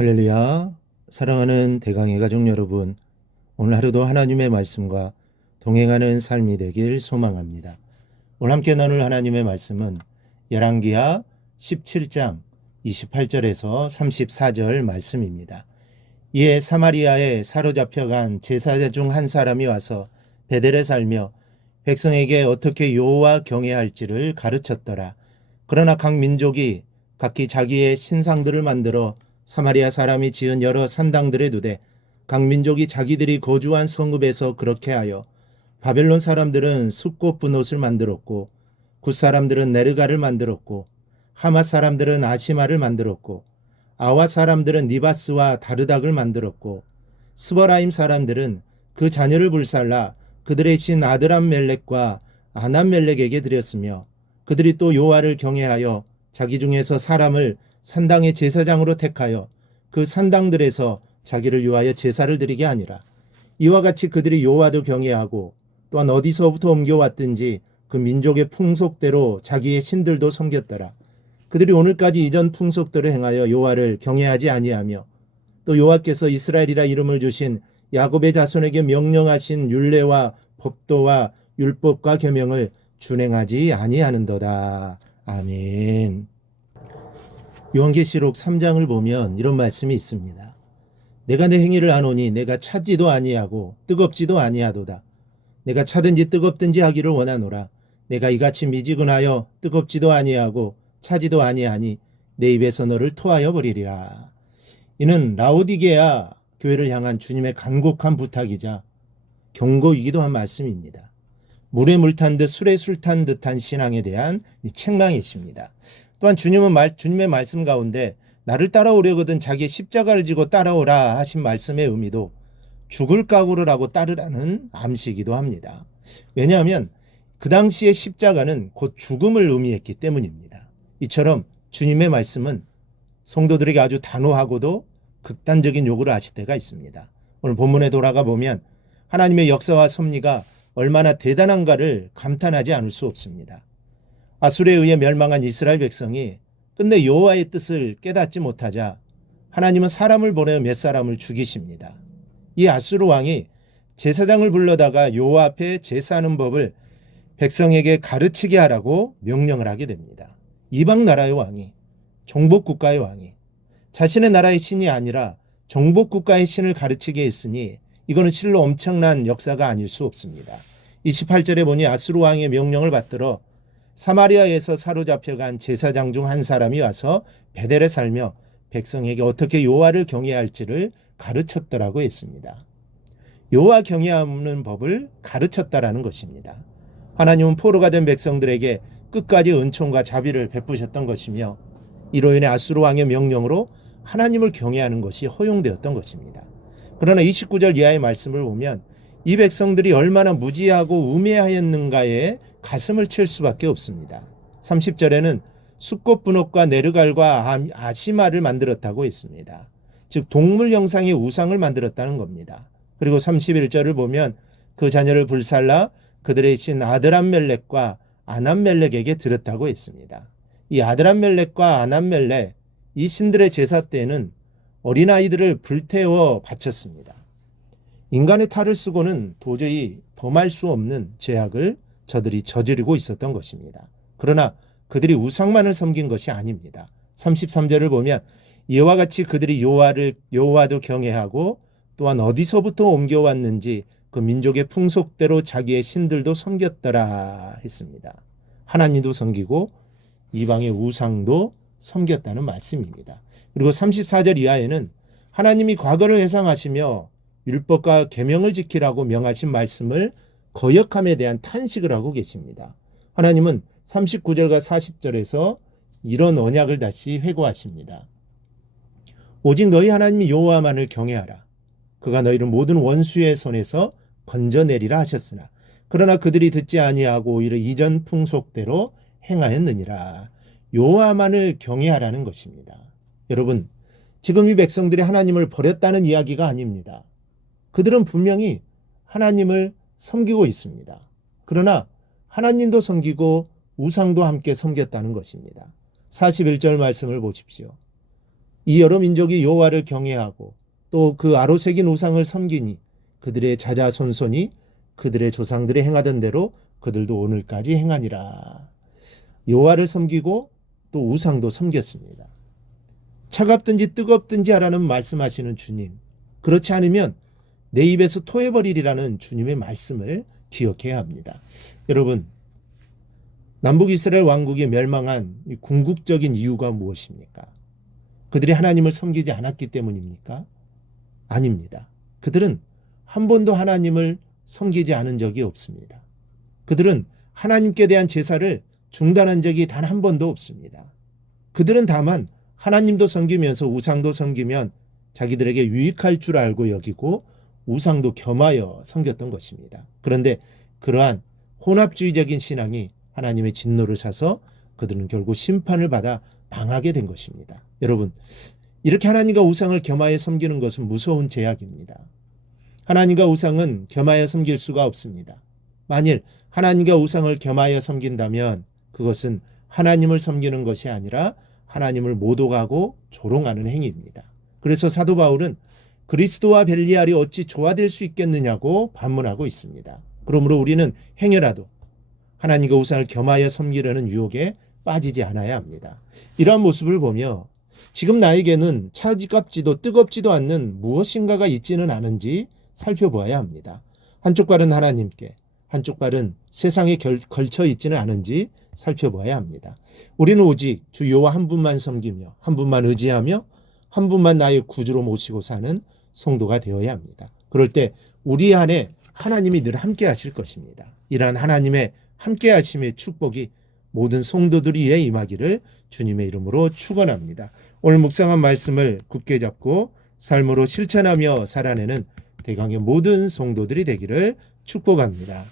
할렐루야. 사랑하는 대강의 가족 여러분, 오늘 하루도 하나님의 말씀과 동행하는 삶이 되길 소망합니다. 오늘 함께 나눌 하나님의 말씀은 열왕기하 17장 28절에서 34절 말씀입니다. 이에 사마리아에 사로잡혀간 제사자 중 한 사람이 와서 베델에 살며 백성에게 어떻게 여호와 경외할지를 가르쳤더라. 그러나 각 민족이 각기 자기의 신상들을 만들어 사마리아 사람이 지은 여러 산당들에 두되 각 민족이 자기들이 거주한 성읍에서 그렇게 하여 바벨론 사람들은 숫꽃 분옷을 만들었고 굿 사람들은 네르가를 만들었고 하맛 사람들은 아시마를 만들었고 아와 사람들은 니바스와 다르닥을 만들었고 스버라임 사람들은 그 자녀를 불살라 그들의 신 아드람멜렉과 아남멜렉에게 드렸으며 그들이 또 여호와를 경외하여 자기 중에서 사람을 산당의 제사장으로 택하여 그 산당들에서 자기를 위하여 제사를 드리게 하니라. 이와 같이 그들이 여호와도 경외하고 또한 어디서부터 옮겨왔든지 그 민족의 풍속대로 자기의 신들도 섬겼더라. 그들이 오늘까지 이전 풍속대로 행하여 여호와를 경외하지 아니하며 또 여호와께서 이스라엘이라 이름을 주신 야곱의 자손에게 명령하신 율례와 법도와 율법과 계명을 준행하지 아니하는도다. 아멘. 요한계시록 3장을 보면 이런 말씀이 있습니다. 내가 내 행위를 아노니 내가 차지도 아니하고 뜨겁지도 아니하도다. 내가 차든지 뜨겁든지 하기를 원하노라. 내가 이같이 미지근하여 뜨겁지도 아니하고 차지도 아니하니 내 입에서 너를 토하여 버리리라. 이는 라오디게아 교회를 향한 주님의 간곡한 부탁이자 경고이기도 한 말씀입니다. 물에 물 탄 듯 술에 술 탄 듯한 신앙에 대한 책망이십니다. 또한 주님의 말씀 가운데 나를 따라오려거든 자기의 십자가를 지고 따라오라 하신 말씀의 의미도 죽을 각오를 하고 따르라는 암시이기도 합니다. 왜냐하면 그 당시의 십자가는 곧 죽음을 의미했기 때문입니다. 이처럼 주님의 말씀은 성도들에게 아주 단호하고도 극단적인 요구를 하실 때가 있습니다. 오늘 본문에 돌아가 보면 하나님의 역사와 섭리가 얼마나 대단한가를 감탄하지 않을 수 없습니다. 아술에 의해 멸망한 이스라엘 백성이 끝내 여호와의 뜻을 깨닫지 못하자 하나님은 사람을 보내어 몇 사람을 죽이십니다. 이 아수르 왕이 제사장을 불러다가 여호와 앞에 제사하는 법을 백성에게 가르치게 하라고 명령을 하게 됩니다. 이방 나라의 왕이, 정복 국가의 왕이 자신의 나라의 신이 아니라 정복 국가의 신을 가르치게 했으니 이거는 실로 엄청난 역사가 아닐 수 없습니다. 28절에 보니 아수르 왕의 명령을 받들어 사마리아에서 사로잡혀간 제사장 중 한 사람이 와서 베델에 살며 백성에게 어떻게 여호와를 경외할지를 가르쳤더라고 했습니다. 여호와 경외하는 법을 가르쳤다라는 것입니다. 하나님은 포로가 된 백성들에게 끝까지 은총과 자비를 베푸셨던 것이며 이로 인해 아수르 왕의 명령으로 하나님을 경외하는 것이 허용되었던 것입니다. 그러나 29절 이하의 말씀을 보면 이 백성들이 얼마나 무지하고 우매하였는가에 가슴을 칠 수밖에 없습니다. 30절에는 숫꽃 분옥과 네르갈과 아시마를 만들었다고 했습니다. 즉 동물 형상의 우상을 만들었다는 겁니다. 그리고 31절을 보면 그 자녀를 불살라 그들의 신 아드람멜렉과 아남멜렉에게 드렸다고 했습니다. 이 아드람멜렉과 아남멜렉 이 신들의 제사 때에는 어린아이들을 불태워 바쳤습니다. 인간의 탈을 쓰고는 도저히 범할 수 없는 죄악을 저들이 저지르고 있었던 것입니다. 그러나 그들이 우상만을 섬긴 것이 아닙니다. 33절을 보면 이와 같이 그들이 여호와도 경외하고 또한 어디서부터 옮겨왔는지 그 민족의 풍속대로 자기의 신들도 섬겼더라 했습니다. 하나님도 섬기고 이방의 우상도 섬겼다는 말씀입니다. 그리고 34절 이하에는 하나님이 과거를 회상하시며 율법과 계명을 지키라고 명하신 말씀을 거역함에 대한 탄식을 하고 계십니다. 하나님은 39절과 40절에서 이런 언약을 다시 회고하십니다. 오직 너희 하나님 여호와만을 경외하라. 그가 너희를 모든 원수의 손에서 건져내리라 하셨으나 그러나 그들이 듣지 아니하고 오히려 이전 풍속대로 행하였느니라. 여호와만을 경외하라는 것입니다. 여러분, 지금 이 백성들이 하나님을 버렸다는 이야기가 아닙니다. 그들은 분명히 하나님을 섬기고 있습니다. 그러나 하나님도 섬기고 우상도 함께 섬겼다는 것입니다. 41절 말씀을 보십시오. 이 여러 민족이 여호와를 경외하고 또 그 아로 새긴 우상을 섬기니 그들의 자자손손이 그들의 조상들이 행하던 대로 그들도 오늘까지 행하니라. 여호와를 섬기고 또 우상도 섬겼습니다. 차갑든지 뜨겁든지 하라는 말씀하시는 주님, 그렇지 않으면 내 입에서 토해버리리라는 주님의 말씀을 기억해야 합니다. 여러분, 남북 이스라엘 왕국이 멸망한 이 궁극적인 이유가 무엇입니까? 그들이 하나님을 섬기지 않았기 때문입니까? 아닙니다. 그들은 한 번도 하나님을 섬기지 않은 적이 없습니다. 그들은 하나님께 대한 제사를 중단한 적이 단 한 번도 없습니다. 그들은 다만 하나님도 섬기면서 우상도 섬기면 자기들에게 유익할 줄 알고 여기고 우상도 겸하여 섬겼던 것입니다. 그런데 그러한 혼합주의적인 신앙이 하나님의 진노를 사서 그들은 결국 심판을 받아 망하게 된 것입니다. 여러분, 이렇게 하나님과 우상을 겸하여 섬기는 것은 무서운 제약입니다. 하나님과 우상은 겸하여 섬길 수가 없습니다. 만일 하나님과 우상을 겸하여 섬긴다면 그것은 하나님을 섬기는 것이 아니라 하나님을 모독하고 조롱하는 행위입니다. 그래서 사도 바울은 그리스도와 벨리알이 어찌 조화될 수 있겠느냐고 반문하고 있습니다. 그러므로 우리는 행여라도 하나님과 우상을 겸하여 섬기려는 유혹에 빠지지 않아야 합니다. 이러한 모습을 보며 지금 나에게는 차갑지도 뜨겁지도 않는 무엇인가가 있지는 않은지 살펴보아야 합니다. 한쪽 발은 하나님께, 한쪽 발은 세상에 걸쳐 있지는 않은지 살펴보아야 합니다. 우리는 오직 주 여호와 한 분만 섬기며 한 분만 의지하며 한 분만 나의 구주로 모시고 사는 성도가 되어야 합니다. 그럴 때 우리 안에 하나님이 늘 함께 하실 것입니다. 이러한 하나님의 함께 하심의 축복이 모든 성도들 위에 임하기를 주님의 이름으로 축원합니다. 오늘 묵상한 말씀을 굳게 잡고 삶으로 실천하며 살아내는 대강의 모든 성도들이 되기를 축복합니다.